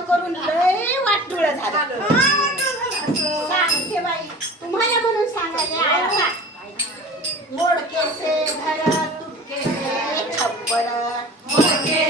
लग्न करून लय वाटुळ झालं. सांगते बाई तुम्हाला म्हणून सांगायचे ऐका मोडके से घर तुटके से छप्पर. मोडके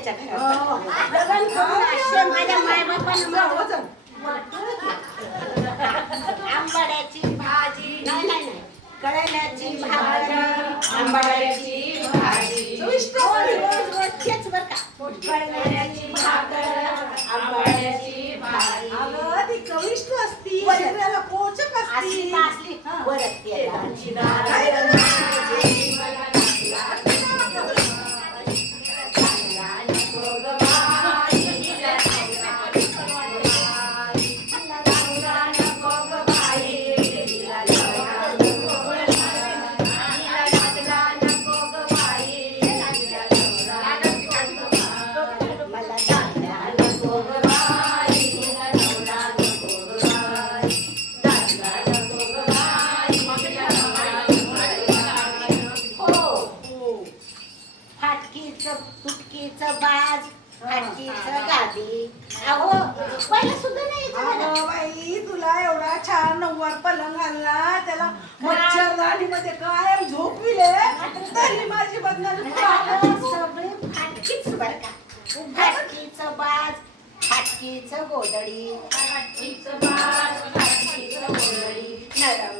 पण नाही याच्या हो. घरात लग्न करून असे माझ्या मायबापानं. आंबाड्याची भाजी नाही नाही नाही कळण्याची भाजी आंबाड्याची फाटकीचं गादी. अहो पहिलं सुद्धा नाही येत मला. अगं बाई तुला एवढा छान नऊवार पलंग आणला त्याला मच्छरदाणी मध्ये कायम झोपविले तरी माझी बदनामी अगं, सगळे फाटकीच बरं का? फाटकीचं बाज फाटकीचं गोदडी फाटकीचं बाज फाटकीचं गोदडी नरम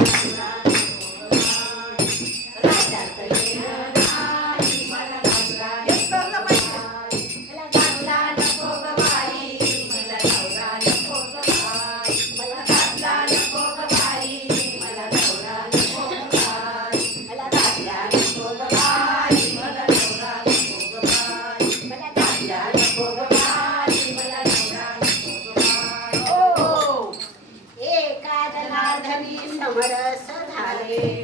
Hare